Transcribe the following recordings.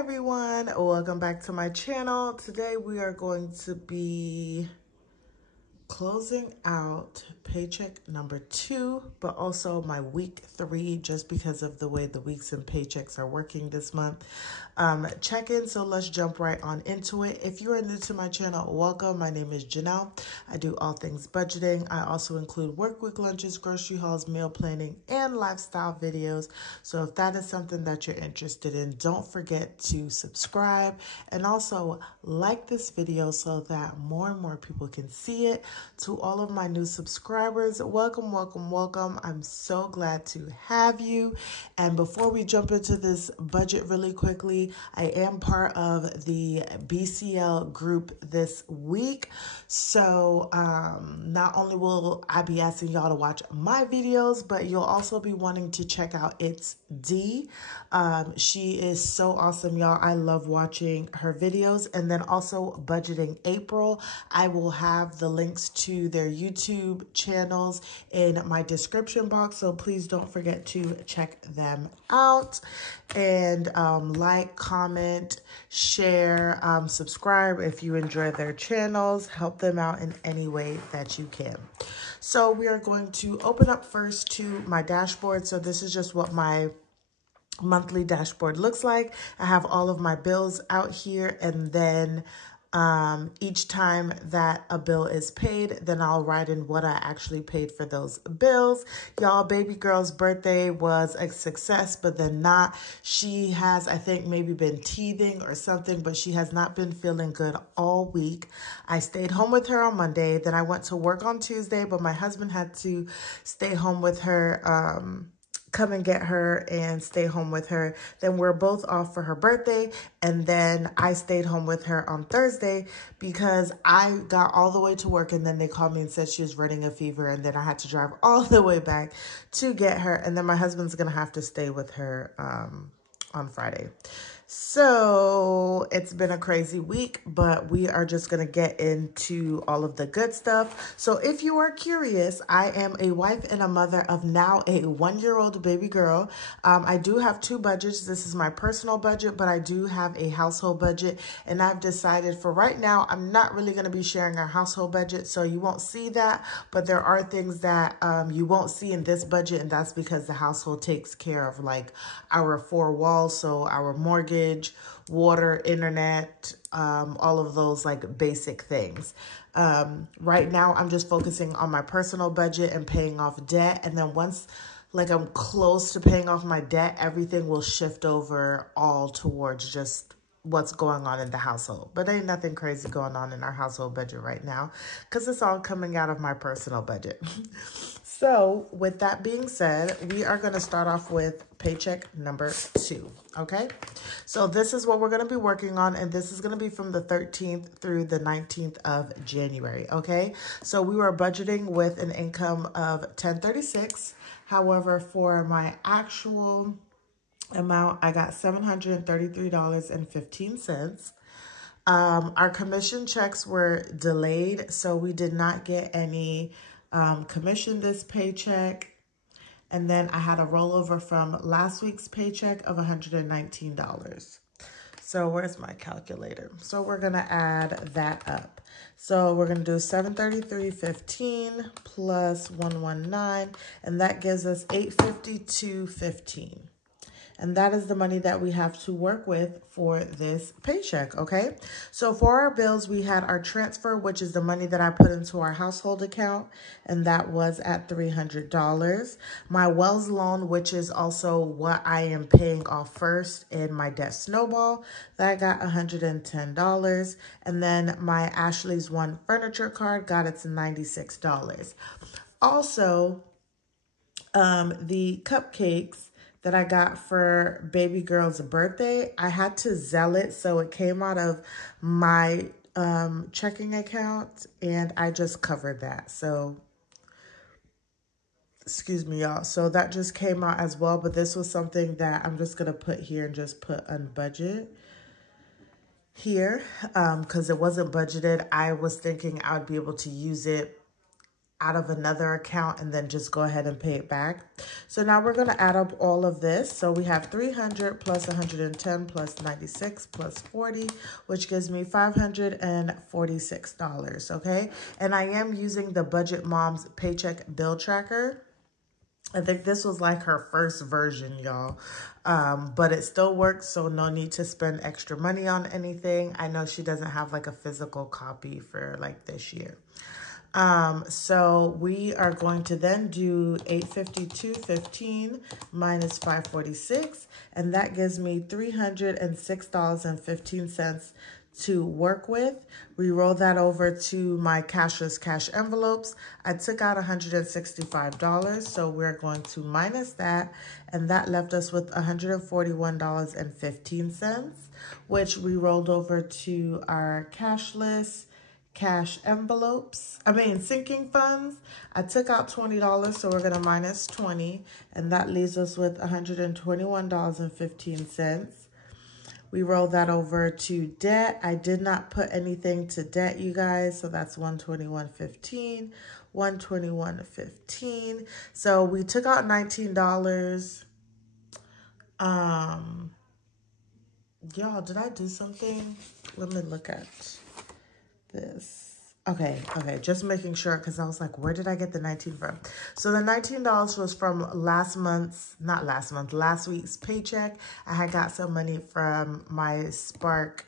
everyone, welcome back to my channel. Today we are going to be closing out paycheck number 2, but also my week 3, just because of the way the weeks and paychecks are working this month. Check-in, so let's jump right on into it. If you are new to my channel, welcome. My name is Janelle. I do all things budgeting. I also include work week lunches, grocery hauls, meal planning, and lifestyle videos. So if that is something that you're interested in, don't forget to subscribe and also like this video so that more and more people can see it. To all of my new subscribers, welcome, welcome, welcome. I'm so glad to have you. And before we jump into this budget really quickly, I am part of the BCL group this week. So not only will I be asking y'all to watch my videos, but you'll also be wanting to check out It's D. She is so awesome, y'all. I love watching her videos. And then also Budgeting April. I will have the links to their YouTube channels in my description box, so please don't forget to check them out. And like, comment, share, subscribe if you enjoy their channels. Help them out in any way that you can. So we are going to open up first to my dashboard. So this is just what my monthly dashboard looks like. I have all of my bills out here, and then each time that a bill is paid, then I'll write in what I actually paid for those bills. Y'all, baby girl's birthday was a success, but then not. She has, I think, maybe been teething or something, but she has not been feeling good all week. I stayed home with her on Monday. Then I went to work on Tuesday, but my husband had to stay home with her, come and get her and stay home with her. Then we're both off for her birthday. And then I stayed home with her on Thursday because I got all the way to work, and then they called me and said she was running a fever, and then I had to drive all the way back to get her. And then my husband's gonna have to stay with her on Friday. So it's been a crazy week, but we are just going to get into all of the good stuff. So if you are curious, I am a wife and a mother of now a 1-year-old baby girl. I do have 2 budgets. This is my personal budget, but I do have a household budget. And I've decided for right now, I'm not really going to be sharing our household budget, so you won't see that. But there are things that you won't see in this budget, and that's because the household takes care of like our 4 walls, so our mortgage, water, internet, all of those like basic things. Right now, I'm just focusing on my personal budget and paying off debt. And then once like I'm close to paying off my debt, everything will shift over all towards just what's going on in the household. But ain't nothing crazy going on in our household budget right now because it's all coming out of my personal budget. So with that being said, we are going to start off with paycheck number 2. Okay. So this is what we're going to be working on. And this is going to be from the 13th through the 19th of January. Okay. So we were budgeting with an income of $1036. However, for my actual amount, I got $733.15. Our commission checks were delayed, so we did not get any commission this paycheck. And then I had a rollover from last week's paycheck of $119. So where's my calculator? So we're going to add that up. So we're going to do $733.15 plus $119, and that gives us $852.15. And that is the money that we have to work with for this paycheck, okay? So for our bills, we had our transfer, which is the money that I put into our household account, and that was at $300. My Wells loan, which is also what I am paying off first in my debt snowball, that got $110. And then my Ashley's One furniture card got its $96. Also, the cupcakes that I got for baby girl's birthday, I had to Zelle it, so it came out of my checking account, and I just covered that. So, excuse me, y'all. So that just came out as well, but this was something that I'm just going to put here and just put on budget here because it wasn't budgeted. I was thinking I would be able to use it out of another account and then just go ahead and pay it back. So now we're going to add up all of this. So we have 300 plus 110 plus 96 plus 40, which gives me $546, okay? And I am using the Budget Mom's Paycheck Bill Tracker. I think this was like her first version, y'all. But it still works, so no need to spend extra money on anything. I know she doesn't have like a physical copy for like this year. So we are going to then do 852.15 minus 546, and that gives me $306.15 to work with. We roll that over to my cashless cash envelopes. I took out $165, so we're going to minus that, and that left us with $141.15, which we rolled over to our cashless cash envelopes, sinking funds. I took out $20, so we're going to minus 20, and that leaves us with $121.15. We roll that over to debt. I did not put anything to debt, you guys, so that's $121.15, $121.15. So we took out $19. Y'all, did I do something? Let me look at this. Okay, just making sure, because I was like, where did I get the 19 from? So the $19 was from last week's paycheck. I had got some money from my Spark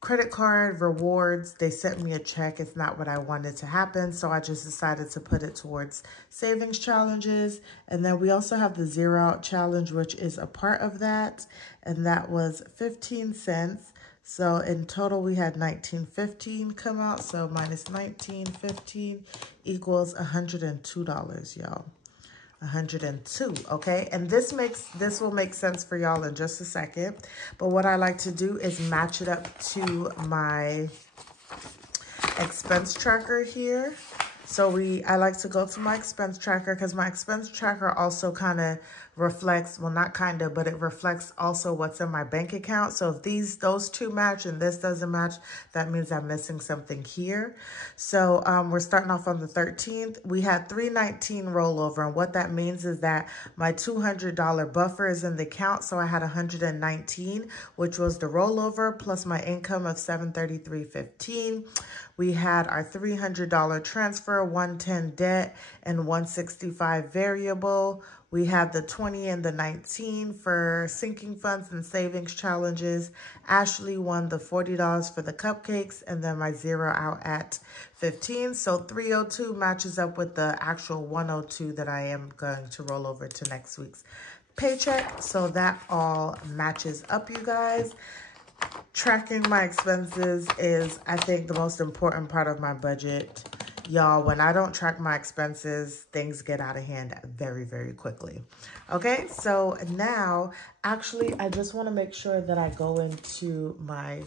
credit card rewards. They sent me a check. It's not what I wanted to happen, so I just decided to put it towards savings challenges. And then we also have the Zero Out challenge, which is a part of that, and that was 15 cents. So in total, we had $19.15 come out. So minus $19.15 equals $102, y'all. 102, okay? And this will make sense for y'all in just a second. But what I like to do is match it up to my expense tracker here. So I like to go to my expense tracker, because my expense tracker also kind of reflects, well, not kind of, but it reflects also what's in my bank account. So if those two match and this doesn't match, that means I'm missing something here. So we're starting off on the 13th. We had $319 rollover, and what that means is that my $200 buffer is in the account. So I had $119, which was the rollover, plus my income of $733.15. We had our $300 transfer, $110 debt, and $165 variable. We had the 20 and the 19 for sinking funds and savings challenges. Ashley won the $40 for the cupcakes, and then my Zero Out at 15. So 302 matches up with the actual 102 that I am going to roll over to next week's paycheck. So that all matches up, you guys. Tracking my expenses is, I think, the most important part of my budget. Y'all, when I don't track my expenses, things get out of hand very, very quickly. Okay, so now, actually, I just want to make sure that I go into my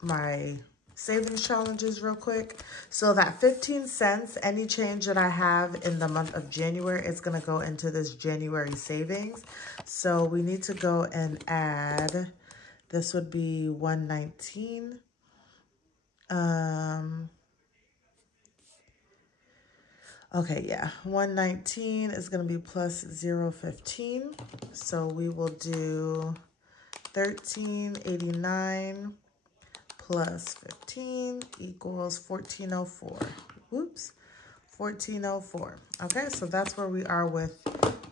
my savings challenges real quick. So that 15 cents, any change that I have in the month of January is going to go into this January savings. So we need to go and add, this would be 119. Okay, yeah, 119 is going to be plus 0.15. So we will do 1389 plus 15 equals 1404. Whoops, 1404. Okay, so that's where we are with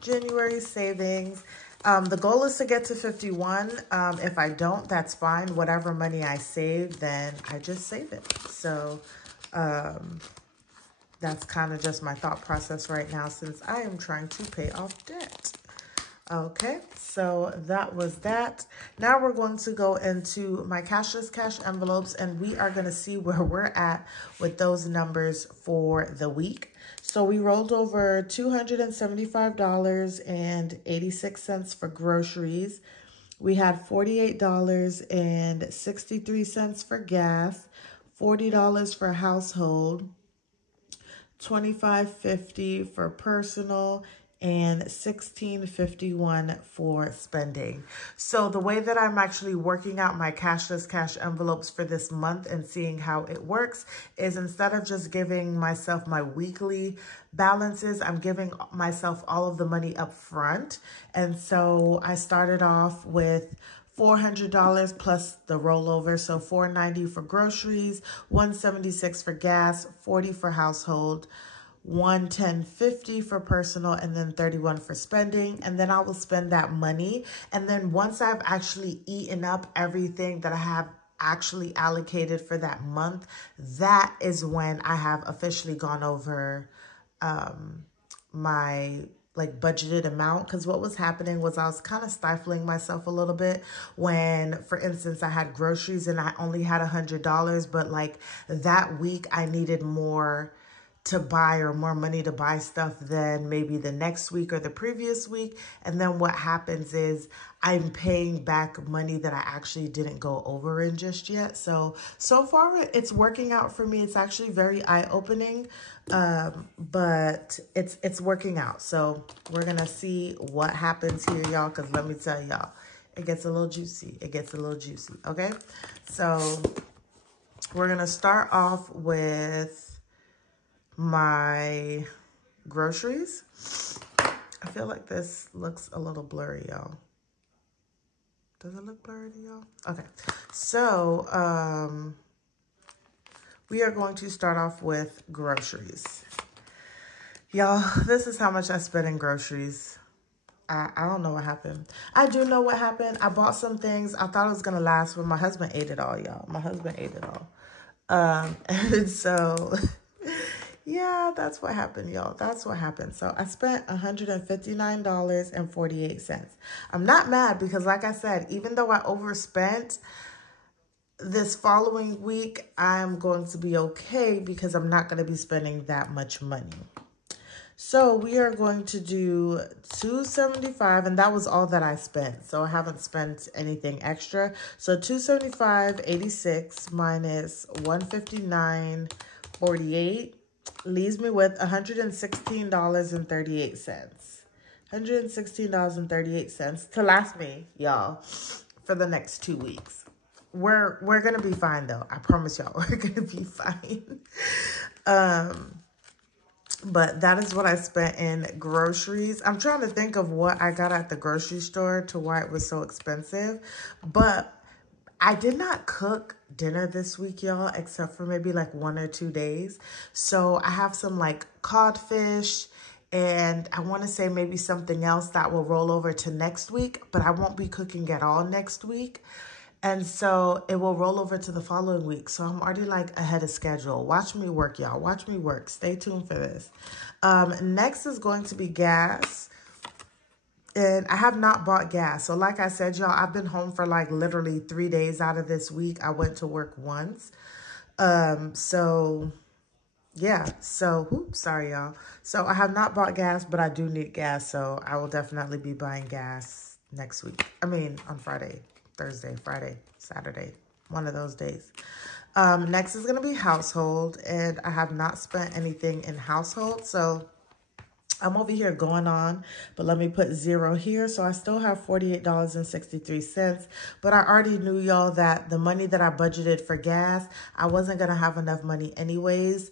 January savings. The goal is to get to 51. If I don't, that's fine. Whatever money I save, then I just save it. So that's kind of just my thought process right now, since I am trying to pay off debt. Okay, so that was that. Now we're going to go into my cashless cash envelopes, and we are going to see where we're at with those numbers for the week. So we rolled over $275.86 for groceries. We had $48.63 for gas, $40 for household, $25.50 for personal, and $16.51 for spending. So the way that I'm actually working out my cashless cash envelopes for this month and seeing how it works is instead of just giving myself my weekly balances, I'm giving myself all of the money up front. And so I started off with $400 plus the rollover, so $490 for groceries, $176 for gas, $40 for household, $110.50 for personal, and then $31 for spending. And then I will spend that money. And then once I've actually eaten up everything that I have actually allocated for that month, that is when I have officially gone over my like budgeted amount. Because what was happening was I was kind of stifling myself a little bit when, for instance, I had groceries and I only had $100, but like that week I needed more to buy or more money to buy stuff than maybe the next week or the previous week. And then what happens is I'm paying back money that I actually didn't go over in just yet. So far it's working out for me. It's actually very eye-opening, but it's working out. So we're gonna see what happens here, y'all, because let me tell y'all, it gets a little juicy. It gets a little juicy, okay? So we're gonna start off with my groceries. I feel like this looks a little blurry, y'all. Does it look blurry to y'all? Okay, so we are going to start off with groceries. Y'all, this is how much I spent in groceries. I don't know what happened. I do know what happened. I bought some things. I thought it was going to last, but my husband ate it all, y'all. My husband ate it all. And so yeah, that's what happened, y'all. That's what happened. So I spent $159.48. I'm not mad because, like I said, even though I overspent, this following week, I'm going to be okay because I'm not going to be spending that much money. So we are going to do $275, and that was all that I spent. So I haven't spent anything extra. So $275.86 minus $159.48 leaves me with $116.38. $116.38 to last me, y'all, for the next 2 weeks. We're gonna be fine though. I promise y'all, we're gonna be fine. But that is what I spent in groceries. I'm trying to think of what I got at the grocery store to why it was so expensive. But I did not cook dinner this week, y'all, except for maybe like 1 or 2 days. So I have some like codfish, and I want to say maybe something else that will roll over to next week, but I won't be cooking at all next week. And so it will roll over to the following week. So I'm already like ahead of schedule. Watch me work, y'all. Watch me work. Stay tuned for this. Next is going to be gas. And I have not bought gas. So like I said, y'all, I've been home for like literally 3 days out of this week. I went to work once. So yeah. So, oops, sorry, y'all. So I have not bought gas, but I do need gas. So I will definitely be buying gas next week. I mean, on Friday. Thursday, Friday, Saturday, one of those days. Next is going to be household, and I have not spent anything in household, so I'm over here going on, but let me put 0 here. So I still have $48.63, but I already knew, y'all, that the money that I budgeted for gas, I wasn't going to have enough money anyways,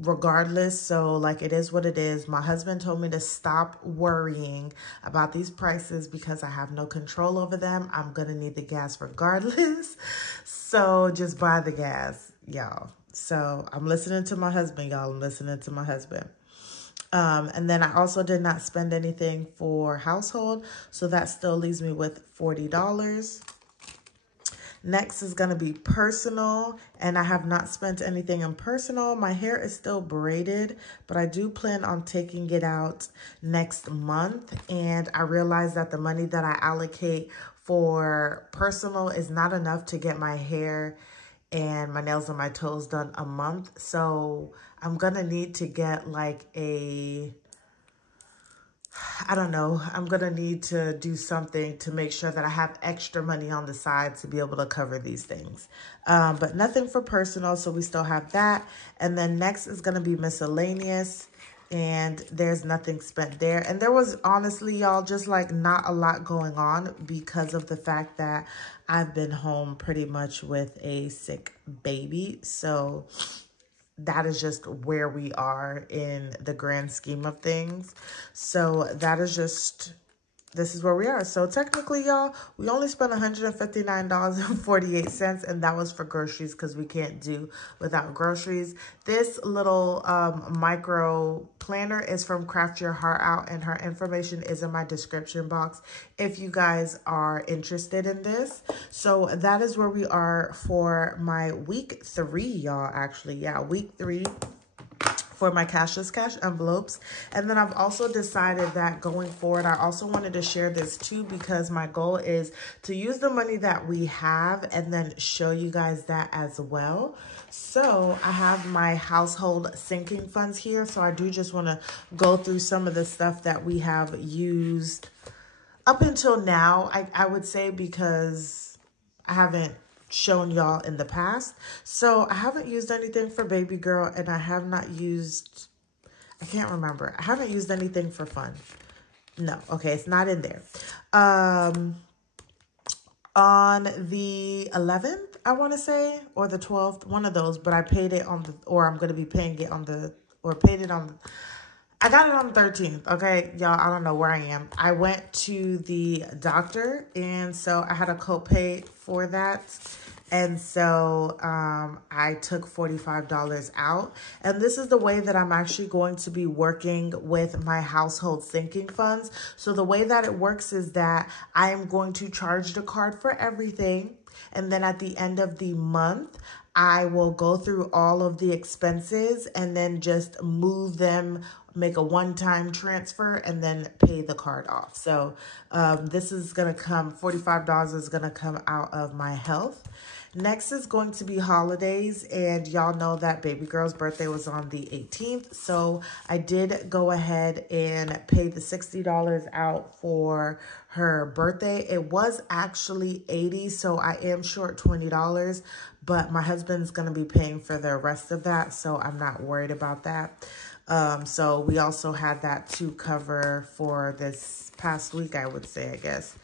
regardless. So like, it is what it is. My husband told me to stop worrying about these prices because I have no control over them. I'm gonna need the gas regardless. So just buy the gas, y'all. So I'm listening to my husband, y'all. I'm listening to my husband. And then I also did not spend anything for household, so that still leaves me with $40. Next is going to be personal, and I have not spent anything in personal. My hair is still braided, but I do plan on taking it out next month. And I realize that the money that I allocate for personal is not enough to get my hair and my nails and my toes done a month. So I'm going to need to get like I don't know, I'm going to need to do something to make sure that I have extra money on the side to be able to cover these things. But nothing for personal, so we still have that. And then next is going to be miscellaneous. and there's nothing spent there. And there was honestly, y'all, just like not a lot going on because of the fact that I've been home pretty much with a sick baby. So that is just where we are in the grand scheme of things. So that is just, this is where we are. So technically, y'all, we only spent $159.48, and that was for groceries because we can't do without groceries. This little micro planner is from Craft Your Heart Out, and her information is in my description box if you guys are interested in this. So that is where we are for my week 3, y'all. Actually, yeah, week 3. For my cashless cash envelopes. And then I've also decided that going forward, I also wanted to share this too, because my goal is to use the money that we have and then show you guys that as well. So I have my household sinking funds here. So I do just want to go through some of the stuff that we have used up until now, I would say, because I haven't shown y'all in the past. So I haven't used anything for baby girl, and I have not used, I can't remember. I haven't used anything for fun. No, okay, it's not in there. On the 11th, I want to say, or the 12th, one of those, but I paid it on the, or I'm going to be paying it on the, or paid it on, I got it on the 13th, okay? Y'all, I don't know where I am. I went to the doctor, and so I had a copay for that. And so I took $45 out. And this is the way that I'm actually going to be working with my household sinking funds. So the way that it works is that I am going to charge the card for everything. And then at the end of the month, I will go through all of the expenses and then just move them, make a one-time transfer, and then pay the card off. So this is going to come, $45 is going to come out of my health. Next is going to be holidays, and y'all know that baby girl's birthday was on the 18th. So I did go ahead and pay the $60 out for her birthday. It was actually $80, so I am short $20, but my husband's going to be paying for the rest of that, so I'm not worried about that. So we also had that to cover for this past week, I would say, I guess,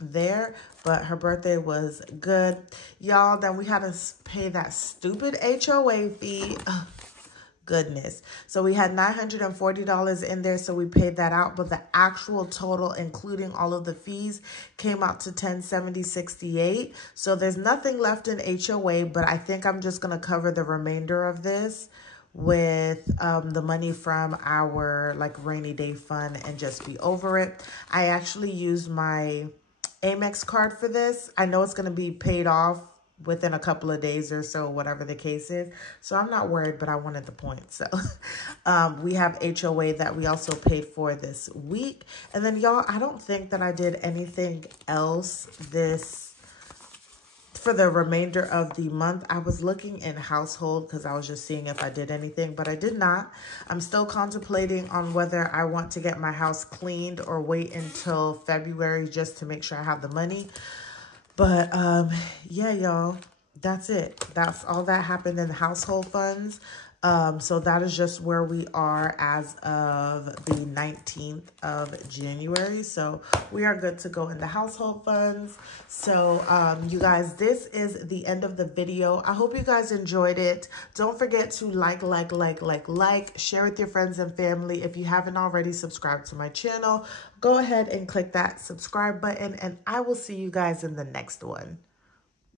there. But her birthday was good, y'all. Then we had to pay that stupid HOA fee. Ugh, goodness. So we had $940 in there, so we paid that out, but the actual total, including all of the fees, came out to $1,070.68. So there's nothing left in HOA, but I think I'm just going to cover the remainder of this with the money from our like rainy day fund and just be over it. I actually used my Amex card for this. I know it's going to be paid off within a couple of days or so, whatever the case is. So I'm not worried, but I wanted the points. So we have HOA that we also paid for this week. And then y'all, I don't think that I did anything else for the remainder of the month. I was looking in household because I was just seeing if I did anything, but I did not. I'm still contemplating on whether I want to get my house cleaned or wait until February just to make sure I have the money. But yeah, y'all, that's it. That's all that happened in the household funds. So that is just where we are as of the 19th of January. So we are good to go in the household funds. So you guys, this is the end of the video. I hope you guys enjoyed it. Don't forget to like, share with your friends and family. If you haven't already subscribed to my channel, go ahead and click that subscribe button, and I will see you guys in the next one.